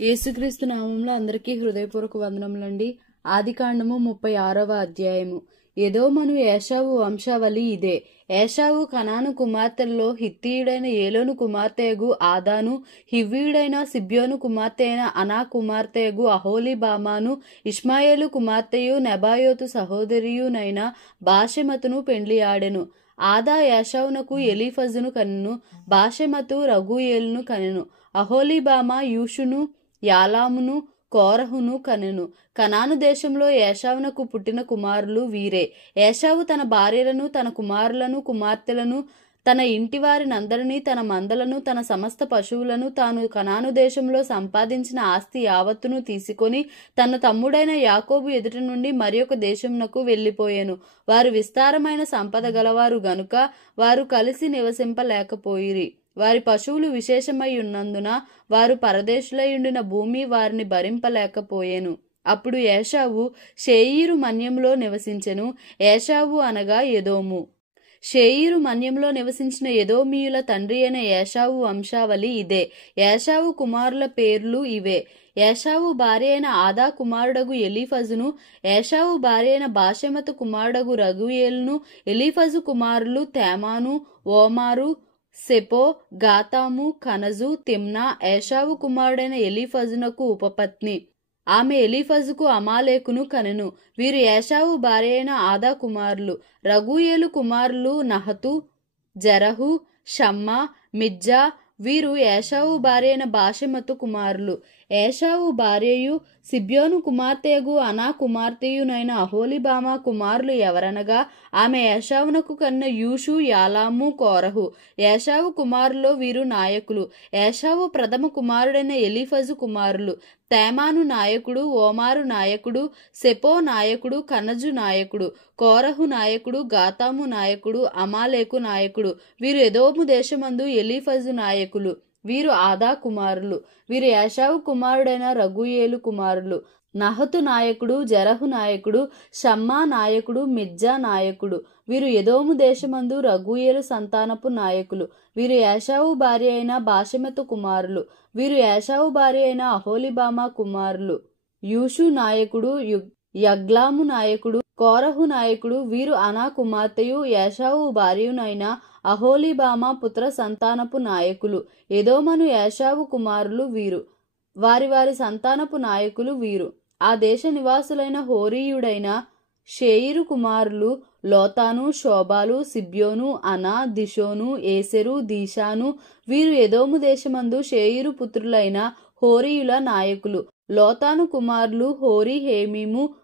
యేసుక్రీస్తు నామంలో అందరికీ హృదయపూర్వక వందనములండి. ఆదికాండము 36వ అధ్యాయము. ఎదోమను ఏశావు వంశావళి ఇదే. ఏశావు కనాను కుమార్తెల్లో హిత్తీయుడైన ఏలోను కుమార్తెయగు ఆదాను, హివ్వీయుడైన సిబ్యోను కుమార్తె అయిన అనా కుమార్తెయగు అహోలీబామాను, ఇష్మాయేలు కుమార్తెయు నెబాయోతు సహోదరియునైన బాషెమతును పెండ్లియాడెను. ఆదా ఏశావునకు ఎలీఫజును కనెను, బాషెమతు రగూయేలును కనెను. అహోలీబామా యూషును, యాలామును, కోరహును కనెను. కనాను దేశంలో ఏశావునకు పుట్టిన కుమారులు వీరే. ఏశావు తన భార్యలను, తన కుమారులను, కుమార్తెలను, తన ఇంటి వారినందరినీ, తన మందలను, తన సమస్త పశువులను, తాను కనాను దేశంలో సంపాదించిన ఆస్తి యావత్తును తీసుకొని తన తమ్ముడైన యాకోబు ఎదుట నుండి మరి ఒక దేశమునకు వెళ్లిపోయెను. వారు విస్తారమైన సంపద గలవారు గనుక వారు కలిసి నివసింపలేకపోయిరి. వారి పశువులు విశేషమై ఉన్నందున వారు పరదేశులయుండిన భూమి వారిని భరింపలేకపోయెను. అప్పుడు ఏశావు షేయీరు మన్యంలో నివసించెను. ఏశావు అనగా ఎదోము. షేయీరు మన్యంలో నివసించిన ఎదోమీయుల తండ్రి అయిన ఏశావు వంశావళి ఇదే. ఏశావు కుమారుల పేర్లు ఇవే. ఏశావు భార్య అయిన ఆదా కుమారుడగు ఎలీఫజును, ఏశావు భార్య అయిన బాషెమతు కుమారుడగు రగూయేలును. ఎలీఫజు కుమారులు తేమాను, ఓమారు, సెపో, గాతాము, కనజు, తిమ్నా. ఏశావు కుమారుడైన ఎలీఫజునకు ఉపపత్ని. ఆమె ఎలీఫజుకు అమాలేకును కనెను. వీరు ఏశావు భార్య అయిన ఆదా కుమారులు. రగూయేలు కుమారులు నహతు, జెరహు, షమ్మా, మిజ్జా. వీరు ఏశావు భార్య అయిన బాషెమతు కుమారులు. ఏశావు భార్యయు సిబ్యోను కుమార్తెయగు అనా కుమార్తెయునైన అహోలీబామా కుమారులు ఎవరనగా ఆమె ఏశావునకు కన్న యూషు, యాలాము, కోరహు. ఏశావు కుమారులో వీరు నాయకులు. ఏశావు ప్రథమ కుమారుడైన ఎలీఫజు కుమారులు. తేమాను నాయకుడు, ఓమారు నాయకుడు, సెపో నాయకుడు, కనజు నాయకుడు, కోరహు నాయకుడు, గాతాము నాయకుడు, అమాలేకు నాయకుడు. వీరు ఎదోము దేశమందు ఎలీఫజు నాయకులు. వీరు ఆదా కుమారులు. వీరు ఏశావు కుమారుడైన రగూయేలు కుమారులు. నహతు నాయకుడు, జెరహు నాయకుడు, షమ్మా నాయకుడు, మిజ్జా నాయకుడు. వీరు ఎదోము దేశమందు రగూయేలు సంతానపు నాయకులు. వీరు ఏశావు భార్య అయిన బాషెమతు కుమారులు. వీరు ఏశావు భార్య అయిన అహోలీబామా కుమారులు. యూషు నాయకుడు, యగ్లాము నాయకుడు, కోరహు నాయకుడు. వీరు అనా కుమార్తెయు ఏశావు భార్యనైన అహోలీబామా పుత్ర సంతానపు నాయకులు. ఎదోమను ఏశావు కుమారులు వీరు. వారి వారి సంతానపు నాయకులు వీరు. ఆ దేశ నివాసులైన హోరీయుడైన షేయిరు కుమారులు లోతాను, శోబాలు, సిబ్యోను, అనా, దిషోను, ఏసెరు, దీషాను. వీరు ఎదోము దేశమందు షేయిరు పుత్రులైన హోరీయుల నాయకులు. లోతాను కుమారులు హోరీ, హేమీము.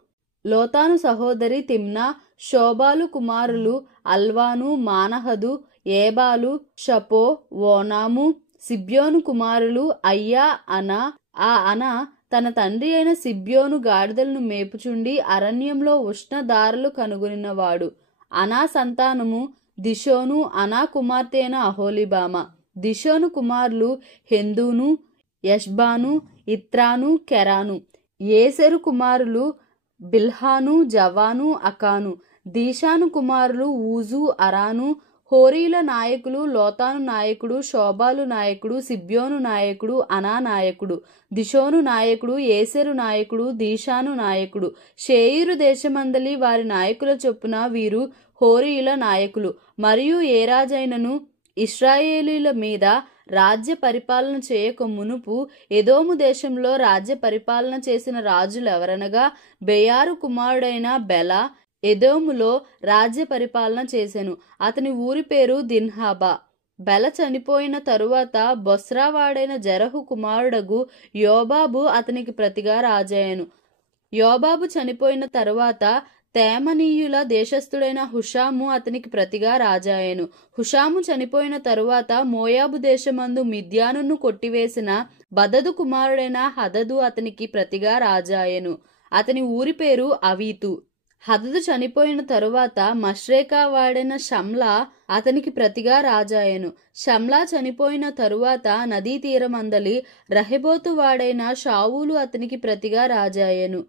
లోతాను సహోదరి తిమ్నా. శోబాలు కుమారులు అల్వాను, మానహదు, ఏబాలు, షపో, ఓనాము. సిబ్యోను కుమారులు అయ్యా, అనా. ఆ అనా తన తండ్రి అయిన సిబ్యోను గాడిదలను మేపుచుండి అరణ్యంలో ఉష్ణధారలు కనుగొనినవాడు. అనా సంతానము దిషోను, అనా కుమార్తె అయిన అహోలీబామా. దిషోను కుమారులు హెందూను, యష్బాను, ఇత్రాను, కెరాను. ఏసెరు కుమారులు బిల్హాను, జవాను, అకాను. దీషాను కుమారులు ఊజు, అరాను. హోరీల నాయకులు లోతాను నాయకుడు, శోబాలు నాయకుడు, సిబ్యోను నాయకుడు, అనా నాయకుడు, దిషోను నాయకుడు, ఏసెరు నాయకుడు, దీషాను నాయకుడు. షేయిరు దేశమందలి వారి నాయకుల చొప్పున వీరు హోరీయుల నాయకులు. మరియు ఏ రాజైనను ఇశ్రాయేలీల మీద రాజ్య పరిపాలన చేయక మునుపు ఎదోము దేశంలో రాజ్య పరిపాలన చేసిన రాజులెవరనగా బెయారు కుమారుడైన బెల ఎదోములో రాజ్య పరిపాలన చేసెను. అతని ఊరి పేరు దిన్హాబా. బెల చనిపోయిన తరువాత బొస్రావాడైన జెరహు కుమారుడగు యోబాబు అతనికి ప్రతిగా రాజాయను. యోబాబు చనిపోయిన తరువాత తేమనీయుల దేశస్థుడైన హుషాము అతనికి ప్రతిగా రాజాయను. హుషాము చనిపోయిన తరువాత మోయాబు దేశమందు మిద్యానును కొట్టివేసిన బదదు కుమారుడైన హదదు అతనికి ప్రతిగా రాజాయను. అతని ఊరి పేరు అవీతు. హదదు చనిపోయిన తరువాత మష్రేకా వాడైన షమ్లా అతనికి ప్రతిగా రాజాయను. షమ్లా చనిపోయిన తరువాత నదీ తీరమందలి రహెబోతు వాడైన షావూలు అతనికి ప్రతిగా రాజాయను.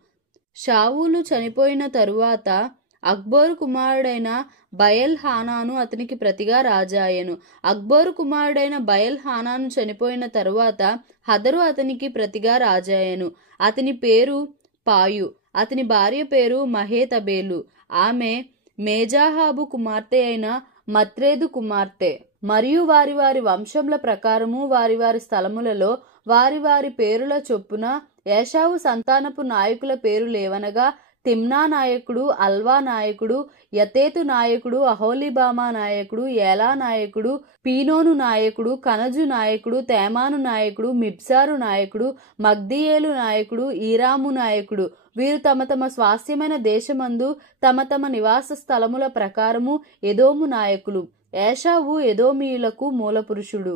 షావూలు చనిపోయిన తరువాత అక్బోరు కుమారుడైన బయల్ హానాను అతనికి ప్రతిగా రాజాయెను. అక్బోరు కుమారుడైన బయల్ హానాను చనిపోయిన తరువాత హదరు అతనికి ప్రతిగా రాజాయెను. అతని పేరు పాయు. అతని భార్య పేరు మహేతబేలు. ఆమె మేజాహాబు కుమార్తె అయిన మత్రేదు కుమార్తె. మరియు వారి వారి వంశముల ప్రకారము వారి వారి స్థలములలో వారి వారి పేరుల చొప్పున ఏశావు సంతానపు నాయకుల పేరు లేవనగా తిమ్నా నాయకుడు, అల్వా నాయకుడు, యతేతు నాయకుడు, అహోలిబామా నాయకుడు, ఏలా నాయకుడు, పీనోను నాయకుడు, కనజు నాయకుడు, తేమాను నాయకుడు, మిబ్సారు నాయకుడు, మగ్దియేలు నాయకుడు, ఈరాము నాయకుడు. వీరు తమ తమ స్వాస్థ్యమైన దేశమందు తమ తమ నివాస స్థలముల ప్రకారము ఎదోము నాయకులు. ఏశావు ఎదోమీయులకు మూలపురుషుడు.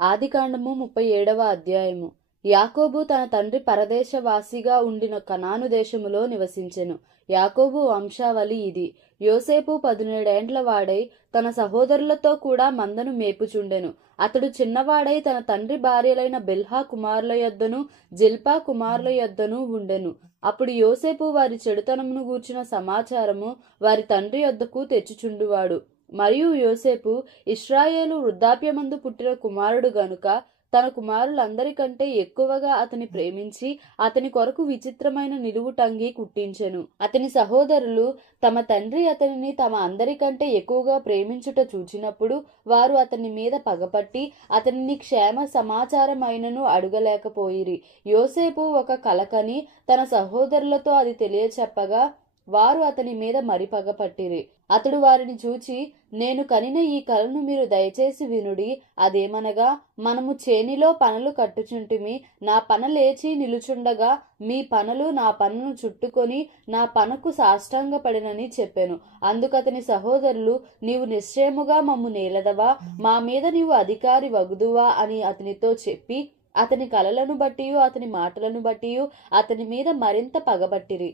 ఆదికాండము 37వ అధ్యాయము. యాకోబు తన తండ్రి పరదేశవాసిగా ఉండిన కనాను దేశములో నివసించెను. యాకోబు వంశావళి ఇది. యోసేపు 17 ఏండ్ల వాడై తన సహోదరులతో కూడా మందను మేపుచుండెను. అతడు చిన్నవాడై తన తండ్రి భార్యలైన బిల్హా కుమారుల యొద్దను జిల్పా కుమారుల యొద్దను ఉండెను. అప్పుడు యోసేపు వారి చెడుతనమును గూర్చిన సమాచారము వారి తండ్రి యొద్దకు తెచ్చుచుండువాడు. మరియు యోసేపు ఇశ్రాయేలు వృద్ధాప్యమందు పుట్టిన కుమారుడు గనుక తన కుమారులందరికంటే ఎక్కువగా అతని ప్రేమించి అతని కొరకు విచిత్రమైన నిలువుటంగి కుట్టించెను. అతని సహోదరులు తమ తండ్రి అతనిని తమ అందరికంటే ఎక్కువగా ప్రేమించుట చూచినప్పుడు వారు అతని మీద పగపట్టి అతనిని క్షేమ సమాచారమైనను అడుగలేకపోయిరి. యోసేపు ఒక కలకని తన సహోదరులతో అది తెలియచెప్పగా వారు అతని మీద మరి పగపట్టిరి. అతడు వారిని చూచి, నేను కనిన ఈ కలను మీరు దయచేసి వినుడి. అదేమనగా, మనము చేనిలో పనలు కట్టుచుంటిమి. నా పన లేచి నిలుచుండగా మీ పనలు నా పనను చుట్టుకొని నా పనకు సాష్టాంగపడినని చెప్పెను. అందుకతని సహోదరులు, నీవు నిశ్చయముగా మమ్ము నేలదవా, మా మీద నీవు అధికారి వగుదువా అని అతనితో చెప్పి అతని కలలను బట్టియు అతని మాటలను బట్టియు అతని మీద మరింత పగబట్టిరి.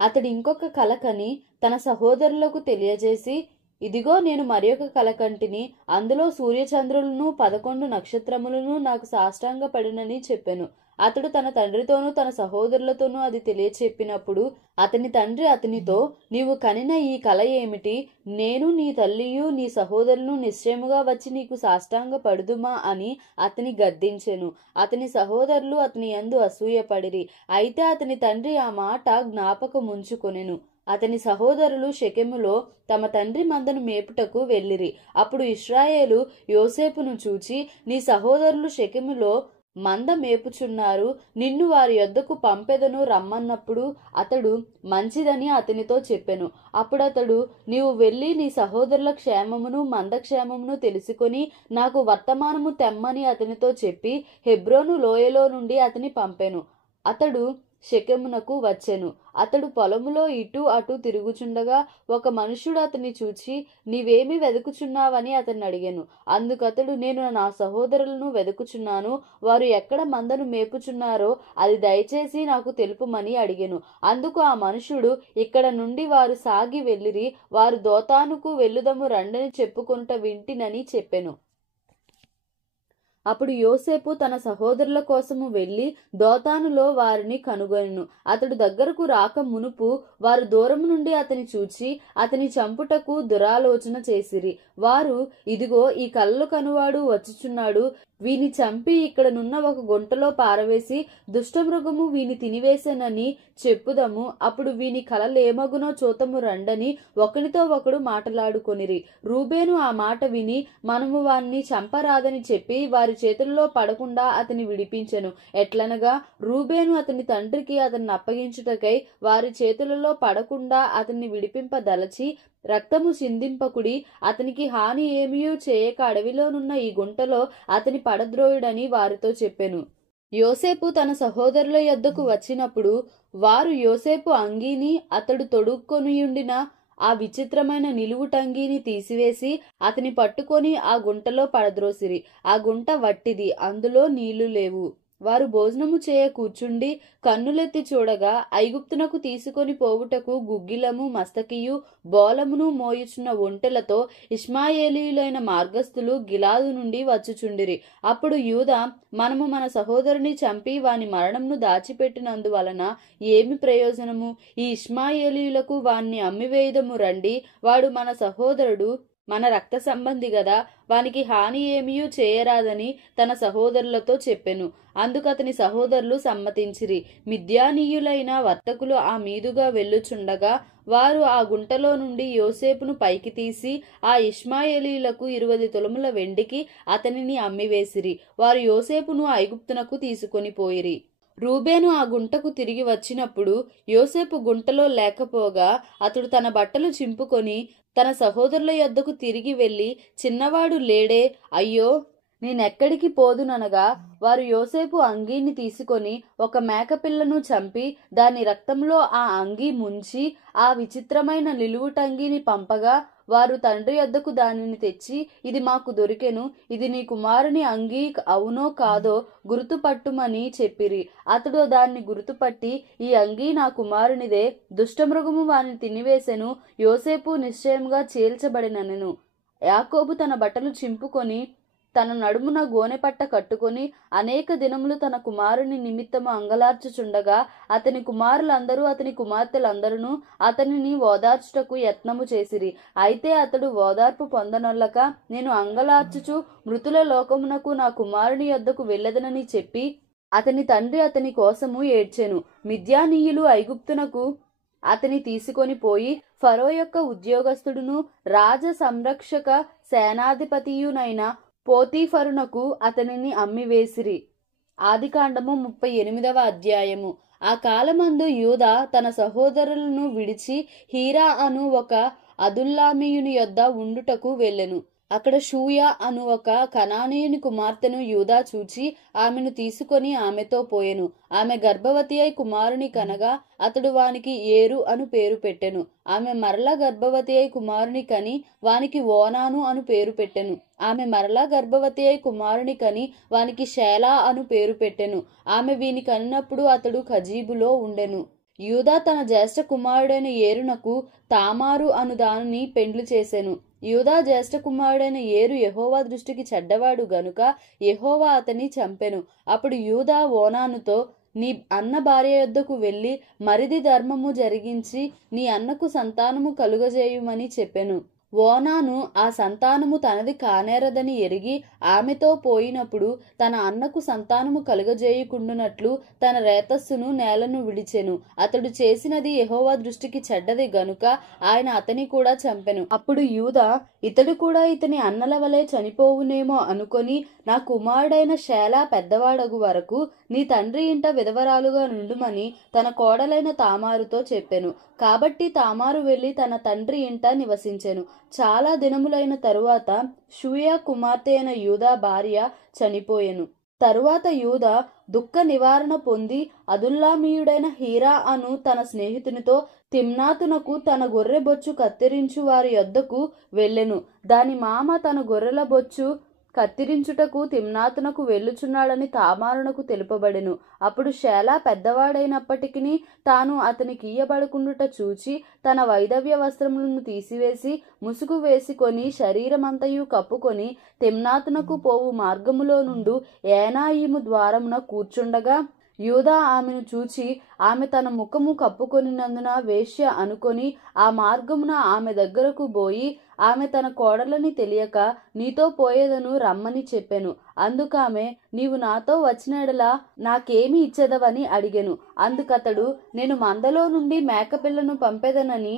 అతడు ఇంకొక కలకని తన సహోదరులకు తెలియజేసి, ఇదిగో నేను మరి ఒక కలకంటిని, అందులో సూర్యచంద్రులను 11 నక్షత్రములను నాకు సాష్టాంగపడినని చెప్పెను. అతడు తన తండ్రితోనూ తన సహోదరులతోనూ అది తెలియచెప్పినప్పుడు అతని తండ్రి అతనితో, నీవు కనిన ఈ కల ఏమిటి? నేను నీ తల్లియు నీ సహోదరులను నిశ్చయముగా వచ్చి నీకు సాష్టాంగపడుదుమా అని అతని గద్దించెను. అతని సహోదరులు అతని యందు అసూయపడిరి. అయితే అతని తండ్రి ఆ మాట జ్ఞాపకముంచుకొనెను. అతని సహోదరులు షెకెములో తమ తండ్రి మందను మేపుటకు వెళ్ళిరి. అప్పుడు ఇశ్రాయేలు యోసేపును చూచి, నీ సహోదరులు షెకెములో మంద మేపుచున్నారు, నిన్ను వారి యొద్దకు పంపెదను రమ్మన్నప్పుడు అతడు మంచిదని అతనితో చెప్పెను. అప్పుడతడు, నీవు వెళ్ళి నీ సహోదరుల క్షేమమును మంద క్షేమమును తెలుసుకొని నాకు వర్తమానము తెమ్మని అతనితో చెప్పి హెబ్రోను లోయలో నుండి అతని పంపెను. అతడు షెకెమునకు వచ్చెను. అతడు పొలములో ఇటు అటు తిరుగుచుండగా ఒక మనుష్యుడు అతన్ని చూచి, నీవేమి వెదుకుచున్నావని అతన్ని అడిగెను. అందుకతడు, నేను నా సహోదరులను వెదుకుచున్నాను, వారు ఎక్కడ మందను మేపుచున్నారో అది దయచేసి నాకు తెలుపుమని అడిగెను. అందుకు ఆ మనుష్యుడు, ఇక్కడ నుండి వారు సాగి వెళ్ళిరి, వారు దోతానుకు వెళ్ళుదము రండని చెప్పుకొనుట వింటినని చెప్పెను. అప్పుడు యోసేపు తన సహోదరుల కోసము వెళ్లి దోతానులో వారిని కనుగొనెను. అతడు దగ్గరకు రాక మునుపు వారు దూరం నుండి అతని చూచి అతని చంపుటకు దురాలోచన చేసిరి. వారు, ఇదిగో ఈ కలలు కనువాడు వచ్చుచున్నాడు, వీని చంపి ఇక్కడనున్న ఒక గుంటలో పారవేసి దుష్టమృగము వీని తినివేసెనని చెప్పుదము, అప్పుడు వీని కలలేమగునో చూతము రండని ఒకనితో ఒకడు మాటలాడుకొనిరి. రూబేను ఆ మాట విని, మనము వాణ్ణి చంపరాదని చెప్పి వారి చేతుల్లో పడకుండా అతని విడిపించెను. ఎట్లనగా, రూబేను అతని తండ్రికి అతన్ని అప్పగించుటకై వారి చేతులలో పడకుండా అతన్ని విడిపింపదలచి, రక్తము చిందింపకుడి, అతనికి హాని ఏమీయూ చేయక అడవిలోనున్న ఈ గుంటలో అతని పడద్రోయుడని వారితో చెప్పెను. యోసేపు తన సహోదరుల యొద్దకు వచ్చినప్పుడు వారు యోసేపు అంగీని అతడు తొడుక్కొనియుండిన ఆ విచిత్రమైన నిలువుటంగీని తీసివేసి అతని పట్టుకొని ఆ గుంటలో పడద్రోసిరి. ఆ గుంట వట్టిది, అందులో నీళ్లు లేవు. వారు భోజనము చేయ కూర్చుండి కన్నులెత్తి చూడగా ఐగుప్తునకు తీసుకొని పోవుటకు గుగ్గిలము మస్తకియు బోలమును మోయుచున్న ఒంటెలతో ఇష్మాయేలీయులైన మార్గస్థులు గిలాదు నుండి వచ్చుచుండిరి. అప్పుడు యూదా, మనము మన సహోదరుని చంపి వాని మరణమును దాచిపెట్టినందువలన ఏమి ప్రయోజనము? ఈ ఇష్మాయేలీయులకు వాణ్ణి అమ్మివేయుదము రండి, వాడు మన సహోదరుడు, మన రక్త సంబంధి గదా, వానికి హాని ఏమీయూ చేయరాదని తన సహోదరులతో చెప్పెను. అందుకతని సహోదరులు సమ్మతించిరి. మిద్యానీయులైన వర్తకులు ఆ మీదుగా వెళ్ళుచుండగా వారు ఆ గుంటలో నుండి యోసేపును పైకి తీసి ఆ ఇష్మాయేలీయులకు 20 తులముల వెండికి అతనిని అమ్మివేసిరి. వారు యోసేపును ఐగుప్తునకు తీసుకొని పోయిరి. రూబేను ఆ గుంటకు తిరిగి వచ్చినప్పుడు యోసేపు గుంటలో లేకపోగా అతడు తన బట్టలు చింపుకొని తన సహోదరుల యొద్దకు తిరిగి వెళ్ళి, చిన్నవాడు లేడే, అయ్యో నేనెక్కడికి పోదుననగా వారు యోసేపు అంగీని తీసుకొని ఒక మేకపిల్లను చంపి దాని రక్తంలో ఆ అంగీ ముంచి ఆ విచిత్రమైన నిలువుటంగీని పంపగా వారు తండ్రి యొద్దకు దానిని తెచ్చి, ఇది మాకు దొరికెను, ఇది నీ కుమారుని అంగీ అవునో కాదో గుర్తుపట్టుమని చెప్పిరి. అతడు దాన్ని గుర్తుపట్టి, ఈ అంగీ నా కుమారునిదే, దుష్టమృగము వాని తినివేసెను, యోసేపు నిశ్చయముగా చేల్చబడిననెను. యాకోబు తన బట్టలు చింపుకొని తన నడుమున గోనెపట్ట కట్టుకొని అనేక దినములు తన కుమారుని నిమిత్తము అంగలార్చుచుండగా అతని కుమారులందరూ అతని కుమార్తెలందరూ అతనిని ఓదార్చుటకు యత్నము చేసిరి. అయితే అతడు ఓదార్పు పొందనొల్లక, నేను అంగలార్చుచు మృతుల లోకమునకు నా కుమారుని యొద్దకు వెళ్ళదనని చెప్పి అతని తండ్రి అతని కోసము ఏడ్చెను. మిద్యానీయులు ఐగుప్తునకు అతని తీసుకొని పోయి ఫరో యొక్క ఉద్యోగస్తుడును రాజ సంరక్షక సేనాధిపతియునైన పోతీఫరునకు అతనిని అమ్మివేసిరి. ఆదికాండము 38వ అధ్యాయము. ఆ కాలమందు యూదా తన సహోదరులను విడిచి హీరా అను ఒక అదుల్లామీయుని యొద్ద ఉండుటకు వెళ్ళెను. అక్కడ షూయా అను ఒక కనానీయుని కుమార్తెను యూదా చూచి ఆమెను తీసుకొని ఆమెతో పోయెను. ఆమె గర్భవతి అయి కుమారుని కనగా అతడు వానికి ఏరు అను పేరు పెట్టెను. ఆమె మరలా గర్భవతి అయి కుమారుని కని వానికి ఓనాను అను పేరు పెట్టెను. ఆమె మరలా గర్భవతి అయి కుమారుని కని వానికి షేలా అను పేరు పెట్టెను. ఆమె వీని కనినప్పుడు అతడు ఖజీబులో ఉండెను. యూదా తన జ్యేష్ఠ కుమారుడైన ఏరునకు తామారు అను దానిని పెండ్లి చేసెను. యూదా జ్యేష్ఠ కుమారుడైన ఏరు యెహోవా దృష్టికి చెడ్డవాడు గనుక యెహోవా అతన్ని చంపెను. అప్పుడు యూదా ఓనానుతో, నీ అన్న భార్య యొద్దకు వెళ్ళి మరిది ధర్మము జరిగించి నీ అన్నకు సంతానము కలుగజేయుమని చెప్పెను. ఓనాను ఆ సంతానము తనది కానేరదని ఎరిగి ఆమెతో పోయినప్పుడు తన అన్నకు సంతానము కలుగజేయకుండునట్లు తన రేతస్సును నేలను విడిచెను. అతడు చేసినది యెహోవా దృష్టికి చెడ్డది గనుక ఆయన అతని కూడా చంపెను. అప్పుడు యూదా, ఇతడు కూడా ఇతని అన్నల వలె చనిపోవునేమో అనుకొని నా కుమారుడైన షేలా పెద్దవాడగు వరకు నీ తండ్రి ఇంట విధవరాలుగా నుండుమని తన కోడలైన తామారుతో చెప్పెను. కాబట్టి తామారు వెళ్లి తన తండ్రి ఇంట నివసించెను. చాలా దినములైన తరువాత షూయా కుమార్తె అయిన యూదా భార్య చనిపోయెను. తరువాత యూదా దుఃఖ నివారణ పొంది అదుల్లామీయుడైన హీరా అను తన స్నేహితునితో తిమ్నాతునకు తన గొర్రె బొచ్చు కత్తిరించు వారి యొద్దకు వెళ్ళెను. దాని మామ తన గొర్రెల బొచ్చు కత్తిరించుటకు తిమ్నాతునకు వెళ్ళుచున్నాడని తామారునకు తెలుపబడెను. అప్పుడు షేలా పెద్దవాడైనప్పటికీ తాను అతనికి ఇయ్యబడుకుండుట చూచి తన వైధవ్య వస్త్రములను తీసివేసి ముసుగు వేసుకొని శరీరమంతయు కప్పుకొని తిమ్నాతునకు పోవు మార్గములో నుండు ఏనాయిము ద్వారమున కూర్చుండగా యూదా ఆమెను చూచి ఆమె తన ముఖము కప్పుకొనినందున వేశ్య అనుకొని ఆ మార్గమున ఆమె దగ్గరకు పోయి ఆమె తన కోడలని తెలియక నీతో పోయేదను రమ్మని చెప్పెను. అందుకామె, నీవు నాతో వచ్చిన ఎడల నాకేమి ఇచ్చేదవని అడిగెను. అందుకతడు, నేను మందలో నుండి మేకపిల్లను పంపెదనని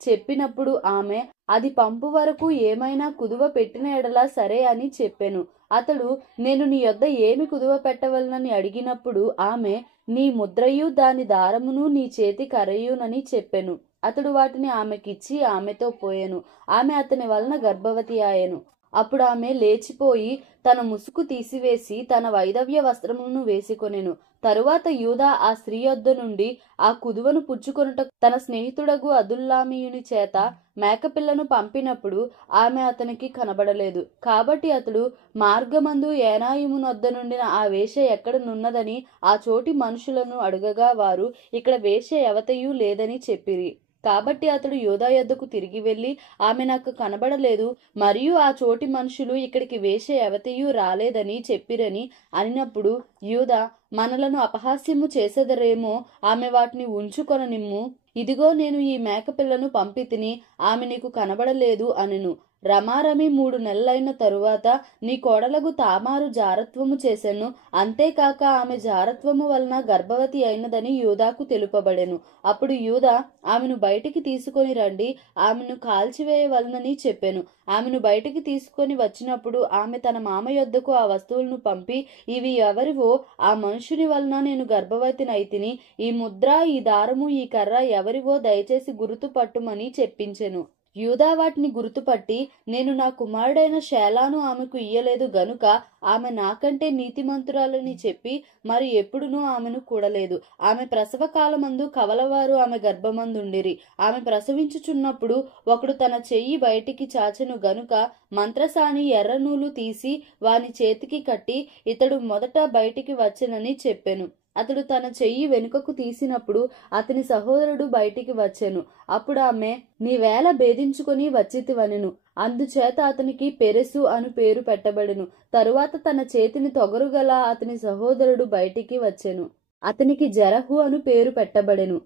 చెప్పినప్పుడు ఆమె, అది పంపు వరకు ఏమైనా కుదువ పెట్టిన ఎడల సరే అని చెప్పెను. అతడు, నేను నీ యొద్ద ఏమి కుదువ పెట్టవలనని అడిగినప్పుడు ఆమె, నీ ముద్రయు దాని దారమును నీ చేతి కరయునని చెప్పెను. అతడు వాటిని ఆమెకిచ్చి ఆమెతో పోయెను. ఆమె అతని వలన గర్భవతి ఆయెను. అప్పుడు ఆమె లేచిపోయి తన ముసుగు తీసివేసి తన వైధవ్య వస్త్రములను వేసుకొనెను. తరువాత యూదా ఆ స్త్రీ యొద్ద నుండి ఆ కుదువను పుచ్చుకొనుట తన స్నేహితుడగు అదుల్లామీయుని చేత మేకపిల్లను పంపినప్పుడు ఆమె అతనికి కనబడలేదు. కాబట్టి అతడు మార్గమందు ఏనాయిమునొద్ద నుండిన ఆ వేశ్య ఎక్కడనున్నదని ఆ చోటి మనుషులను అడుగగా వారు, ఇక్కడ వేశ్య ఎవతయూ లేదని చెప్పిరి. కాబట్టి అతడు యూదా యొద్దకు తిరిగి వెళ్ళి, ఆమె నాకు కనబడలేదు, మరియు ఆ చోటి మనుషులు ఇక్కడికి వేశ్య ఎవతయూ రాలేదని చెప్పిరని అనినప్పుడు యూదా, మనలను అపహాస్యము చేసెదరేమో, ఆమె వాటిని ఉంచుకొననిమ్ము. ఇదిగో నేను ఈ మేకపిల్లను పంపితిని, ఆమె నీకు కనబడలేదు అనెను. రమారమి 3 నెలలైన తరువాత నీ కోడలగు తామారు జారత్వము చేసెను. అంతేకాక ఆమె జారత్వము వలన గర్భవతి అయినదని యూదాకు తెలుపబడెను. అప్పుడు యూదా, ఆమెను బయటికి తీసుకొని రండి, ఆమెను కాల్చివేయవలనని చెప్పెను. ఆమెను బయటికి తీసుకొని వచ్చినప్పుడు ఆమె తన మామ యొద్దకు ఆ వస్తువులను పంపి, ఇవి ఎవరివో, ఆ మనుషుని వలన నేను గర్భవతినైతిని. ఈ ముద్ర, ఈ దారము, ఈ కర్ర ఎవరివో దయచేసి గుర్తుపట్టుమని చెప్పించెను. యూదా వాటిని గుర్తుపట్టి, నేను నా కుమారుడైన షేలాను ఆమెకు ఇయ్యలేదు గనుక ఆమె నాకంటే నీతిమంతురాలని చెప్పి మరి ఎప్పుడునూ ఆమెను కూడలేదు. ఆమె ప్రసవ కాలమందు కవలవారు ఆమె గర్భమందుండిరి. ఆమె ప్రసవించుచున్నప్పుడు ఒకడు తన చెయ్యి బయటికి చాచెను గనుక మంత్రసాని ఎర్రనూలు తీసి వాని చేతికి కట్టి, ఇతడు మొదట బయటికి వచ్చెనని చెప్పెను. అతడు తన చెయ్యి వెనుకకు తీసినప్పుడు అతని సహోదరుడు బయటికి వచ్చెను. అప్పుడు ఆమె, నీవేళ భేదించుకొని వచ్చితివనెను. అందుచేత అతనికి పెరెసు అను పేరు పెట్టబడెను. తరువాత తన చేతిని తొగరుగల అతని సహోదరుడు బయటికి వచ్చెను. అతనికి జరహు అను పేరు పెట్టబడెను.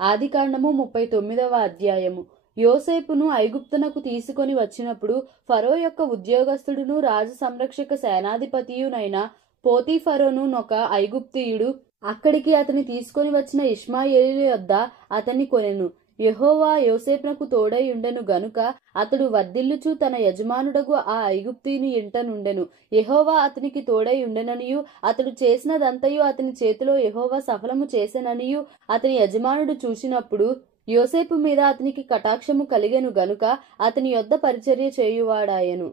ఆదికాండము 39వ అధ్యాయము. యోసేపును ఐగుప్తునకు తీసుకొని వచ్చినప్పుడు ఫరో యొక్క ఉద్యోగస్తుడును రాజ సంరక్షక సేనాధిపతియునైన పోతీఫరోను నొక ఐగుప్తీయుడు అక్కడికి అతని తీసుకొని వచ్చిన ఇష్మాయేలీయుల యొద్ద అతన్ని కొనెను. యెహోవా యోసేపునకు తోడై ఉండెను గనుక అతడు వర్ధిల్లుచు తన యజమానుడగు ఆ ఐగుప్తీయుని ఇంట నుండెను. యెహోవా అతనికి తోడై ఉండెననియు అతడు చేసినదంతయు అతని చేతిలో యెహోవా సఫలము చేసెననియు అతని యజమానుడు చూసినప్పుడు యోసేపు మీద అతనికి కటాక్షము కలిగెను గనుక అతని యొద్ద పరిచర్య చేయువాడాయెను.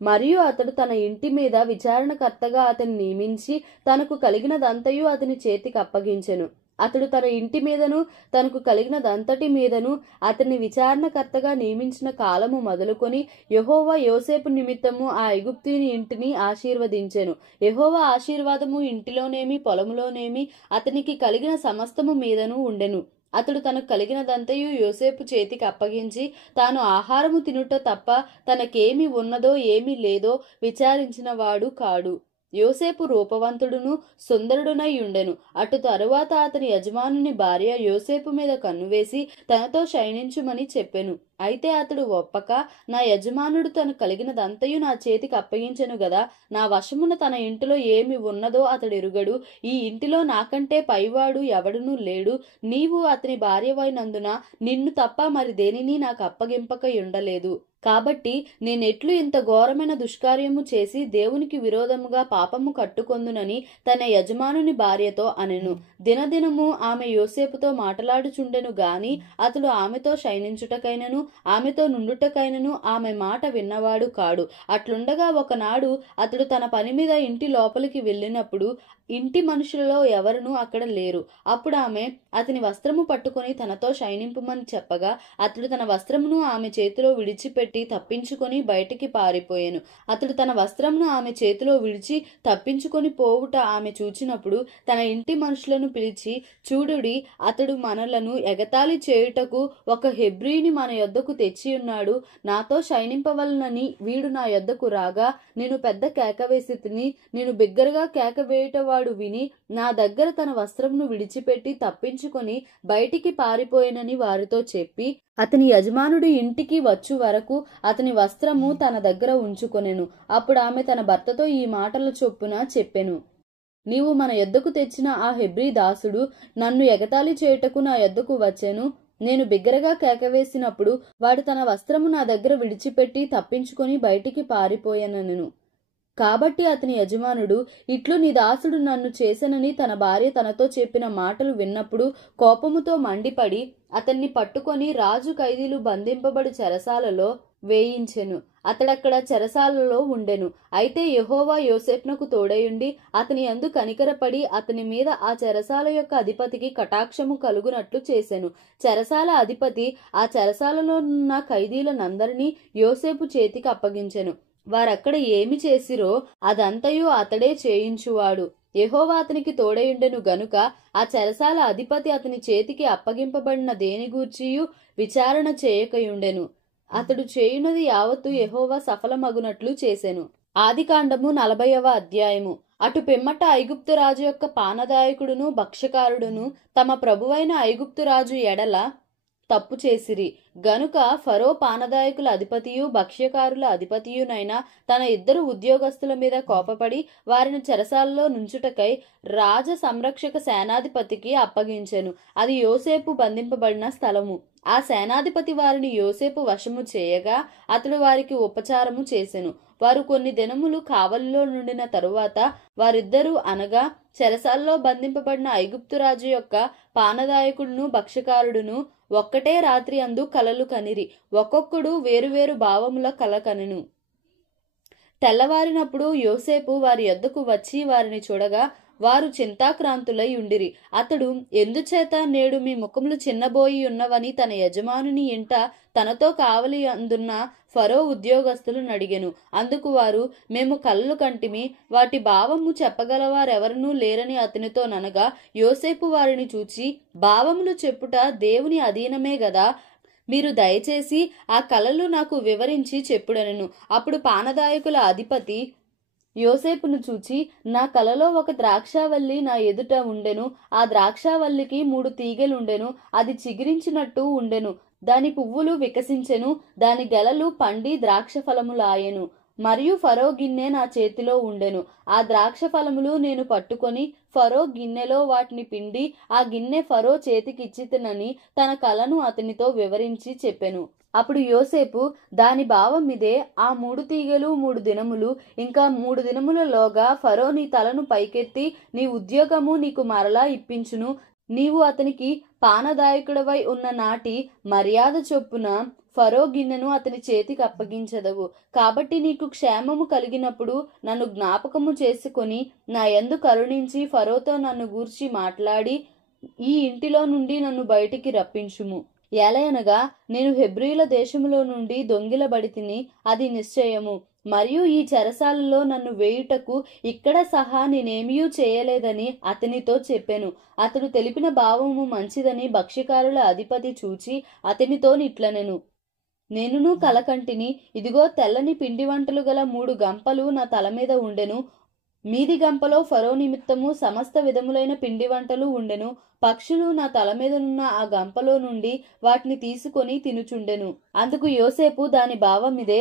మరియు అతడు తన ఇంటి మీద విచారణకర్తగా అతన్ని నియమించి తనకు కలిగినదంతయు అతని చేతికి అప్పగించెను. అతడు తన ఇంటి మీదను తనకు కలిగినదంతటి మీదను అతన్ని విచారణకర్తగా నియమించిన కాలము మొదలుకొని యెహోవా యోసేపు నిమిత్తము ఆ ఐగుప్తీయుని ఇంటిని ఆశీర్వదించెను. యెహోవా ఆశీర్వాదము ఇంటిలోనేమి పొలములోనేమి అతనికి కలిగిన సమస్తము మీదను ఉండెను. అతడు తనకు కలిగినదంతయు యోసేపు చేతికి అప్పగించి తాను ఆహారము తినుట తప్ప తనకేమి ఉన్నదో ఏమీ లేదో విచారించిన వాడు కాడు. యోసేపు రూపవంతుడును సుందరుడునై ఉండెను. అటు తరువాత అతని యజమానుని భార్య యోసేపు మీద కన్నువేసి తనతో శయనించుమని చెప్పెను. అయితే అతడు ఒప్పక, నా యజమానుడు తను కలిగినదంతయు నా చేతికి అప్పగించెను గదా, నా వశమున తన ఇంటిలో ఏమి ఉన్నదో అతడు ఎరుగడు. ఈ ఇంటిలో నాకంటే పైవాడు ఎవడునూ లేడు. నీవు అతని భార్యవైనందున నిన్ను తప్ప మరి దేనిని నాకు అప్పగింపక ఉండలేదు. కాబట్టి నేనెట్లు ఇంత ఘోరమైన దుష్కార్యము చేసి దేవునికి విరోధముగా పాపము కట్టుకొందునని తన యజమానుని భార్యతో అనెను. దినదినము ఆమె యోసేపుతో మాటలాడుచుండెను గాని అతడు ఆమెతో శయనించుటకైనను ఆమెతో నుండుటకైనను ఆమె మాట విన్నవాడు కాడు. అట్లుండగా ఒకనాడు అతడు తన పని మీద ఇంటి లోపలికి వెళ్ళినప్పుడు ఇంటి మనుషులలో ఎవరునూ అక్కడ లేరు. అప్పుడు ఆమె అతని వస్త్రము పట్టుకొని తనతో శయనింపుమని చెప్పగా అతడు తన వస్త్రమును ఆమె చేతిలో విడిచిపెట్టి తప్పించుకొని బయటికి పారిపోయాను. అతడు తన వస్త్రమును ఆమె చేతిలో విడిచి తప్పించుకొని పోవుట ఆమె చూచినప్పుడు తన ఇంటి మనుషులను పిలిచి, చూడుడి, అతడు మనలను ఎగతాళి చేయుటకు ఒక హెబ్రీని మన యొద్దకు తెచ్చి ఉన్నాడు. నాతో శయనింపవలనని వీడు నా యొద్దకు రాగా నేను పెద్ద కేక వేసి తిని, నేను బిగ్గరగా కేక వేయుట వాడు విని నా దగ్గర తన వస్త్రమును విడిచిపెట్టి తప్పించుకొని బయటికి పారిపోయినని వారితో చెప్పి అతని యజమానుడు ఇంటికి వచ్చు వరకు అతని వస్త్రము తన దగ్గర ఉంచుకొనెను. అప్పుడు ఆమె తన భర్తతో ఈ మాటల చొప్పున చెప్పెను. నీవు మన యొద్దకు తెచ్చిన ఆ హెబ్రీ దాసుడు నన్ను ఎగతాళి చేయుటకు నా యొద్దకు వచ్చెను. నేను బిగ్గరగా కేకవేసినప్పుడు వాడు తన వస్త్రము నా దగ్గర విడిచిపెట్టి తప్పించుకొని బయటికి పారిపోయానెను. కాబట్టి అతని యజమానుడు, ఇట్లు నీ దాసుడు నన్ను చేసెనని తన భార్య తనతో చెప్పిన మాటలు విన్నప్పుడు కోపముతో మండిపడి అతన్ని పట్టుకొని రాజు ఖైదీలు బంధింపబడి చెరసాలలో వేయించెను. అతడక్కడ చెరసాలలో ఉండెను. అయితే యెహోవా యోసేపునకు తోడయుండి అతని యందు కనికరపడి అతని మీద ఆ చెరసాల యొక్క అధిపతికి కటాక్షము కలుగునట్లు చేసెను. చెరసాల అధిపతి ఆ చెరసాలలో ఉన్న ఖైదీలనందరినీ యోసేపు చేతికి అప్పగించెను. వారక్కడ ఏమి చేసిరో అదంతయు అతడే చేయించువాడు. యెహోవా అతనికి తోడయుండెను గనుక ఆ చెరసాల అధిపతి అతని చేతికి అప్పగింపబడిన దేని గూర్చియు విచారణ చేయకయుండెను. అతడు చేయునది యావత్తు యెహోవా సఫలమగునట్లు చేసెను. ఆదికాండము 40వ అధ్యాయము. అటు పిమ్మట ఐగుప్తు రాజు యొక్క పానదాయకుడును భక్ష్యకారుడును తమ ప్రభువైన ఐగుప్తు రాజు ఎడల తప్పు చేసిరి గనుక ఫరో పానదాయకుల అధిపతియు భక్ష్యకారుల అధిపతియునైన తన ఇద్దరు ఉద్యోగస్తుల మీద కోపపడి వారిని చెరసాలలో నుంచుటకై రాజ సంరక్షక సేనాధిపతికి అప్పగించెను. అది యోసేపు బంధింపబడిన స్థలము. ఆ సేనాధిపతి వారిని యోసేపు వశము చేయగా అతడు వారికి ఉపచారము చేసెను. వారు కొన్ని దినములు కావలిలో నుండిన తరువాత వారిద్దరూ అనగా చెరసాలలో బంధింపబడిన ఐగుప్తు రాజు యొక్క పానదాయకుడును భక్ష్యకారుడును ఒక్కటే రాత్రి అందు కలలు కనిరి. ఒక్కొక్కడు వేరువేరు భావముల కల కనెను. తెల్లవారినప్పుడు యోసేపు వారి యొద్దకు వచ్చి వారిని చూడగా వారు చింతాక్రాంతులై ఉండిరి. అతడు ఎందుచేత నేడు మీ ముఖములు చిన్నబోయి ఉన్నవని తన యజమానుని ఇంట తనతో కావలి అందున్న ఫరో ఉద్యోగస్తులను అడిగెను. అందుకు వారు, మేము కలలు కంటిమి, వాటి భావము చెప్పగలవారెవరనూ లేరని అతనితో ననగా యోసేపు వారిని చూచి, భావములు చెప్పుట దేవుని అధీనమే గదా, మీరు దయచేసి ఆ కలలు నాకు వివరించి చెప్పుడనెను. అప్పుడు పానదాయకుల అధిపతి యోసేపును చూచి, నా కలలో ఒక ద్రాక్షావల్లి నా ఎదుట ఉండెను. ఆ ద్రాక్షావల్లికి 3 తీగెలుండెను. అది చిగిరించినట్టు ఉండెను. దాని పువ్వులు వికసించెను. దాని గెలలు పండి ద్రాక్ష ఫలములాయెను. మరియు ఫరో గిన్నె నా చేతిలో ఉండెను. ఆ ద్రాక్ష ఫలములు నేను పట్టుకొని ఫరో గిన్నెలో వాటిని పిండి ఆ గిన్నె ఫరో చేతికిచ్చితినని తన కలను అతనితో వివరించి చెప్పెను. అప్పుడు యోసేపు, దాని భావం ఇదే, ఆ 3 తీగలు 3 దినములు, ఇంకా 3 దినములలోగా ఫరో నీ తలను పైకెత్తి నీ ఉద్యోగము నీకు మరలా ఇప్పించును. నీవు అతనికి పానదాయకుడవై ఉన్న నాటి మర్యాద చొప్పున ఫరో గిన్నెను అతని చేతికి అప్పగించదవు. కాబట్టి నీకు క్షేమము కలిగినప్పుడు నన్ను జ్ఞాపకము చేసుకొని నా యందు కరుణించి ఫరోతో నన్ను గూర్చి మాట్లాడి ఈ ఇంటిలో నుండి నన్ను బయటికి రప్పించుము. ఎలయనగా నేను హెబ్రీల దేశములో నుండి దొంగిలబడితిని, అది నిశ్చయము. మరియు ఈ చెరసాలలో నన్ను వేయుటకు ఇక్కడ సహా నేనేమియూ చేయలేదని అతనితో చెప్పెను. అతడు తెలిపిన భావము మంచిదని భక్ష్యకారుల అధిపతి చూచి అతనితో ఇట్లనెను, నేనును కలకంటిని, ఇదిగో తెల్లని పిండి వంటలు గల 3 గంపలు నా తల మీద ఉండెను. మీది గంపలో ఫరో నిమిత్తము సమస్త విధములైన పిండి వంటలు ఉండెను. పక్షులు నా తల మీదనున్న ఆ గంపలో నుండి వాటిని తీసుకొని తినుచుండెను. అందుకు యోసేపు, దాని భావం ఇదే,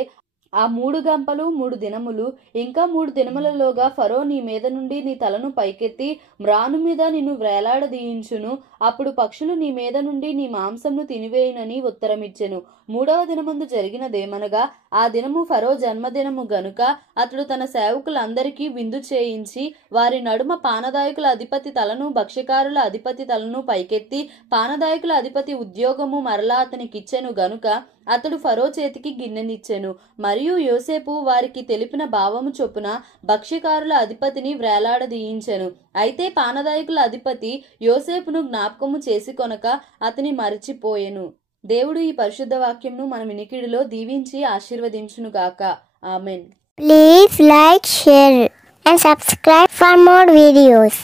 ఆ 3 గంపలు 3 దినములు, ఇంకా 3 దినములలోగా ఫరో నీ మీద నుండి నీ తలను పైకెత్తి మ్రాను మీద నిన్ను వ్రేలాడదీయించును. అప్పుడు పక్షులు నీ మీద నుండి నీ మాంసమును తినివేయునని ఉత్తరమిచ్చెను. 3వ దినమందు జరిగినదేమనగా, ఆ దినము ఫరో జన్మదినము గనుక అతడు తన సేవకులందరికీ విందు చేయించి వారి నడుమ పానదాయకుల అధిపతి తలను భక్ష్యకారుల అధిపతి తలను పైకెత్తి పానదాయకుల అధిపతి ఉద్యోగము మరలా అతనికిచ్చెను గనుక అతడు ఫరో చేతికి గిన్నెనిచ్చెను. మరియు యోసేపు వారికి తెలిపిన భావము చొప్పున భక్ష్యకారుల అధిపతిని వ్రేలాడదీయించెను. అయితే పానదాయకుల అధిపతి యోసేపును జ్ఞాపకము చేసి కొనక అతని మరచిపోయెను. దేవుడు ఈ పరిశుద్ధ వాక్యంను మన వినికిడిలో దీవించి ఆశీర్వదించునుగాక. Amen. Please like, share and subscribe for more videos.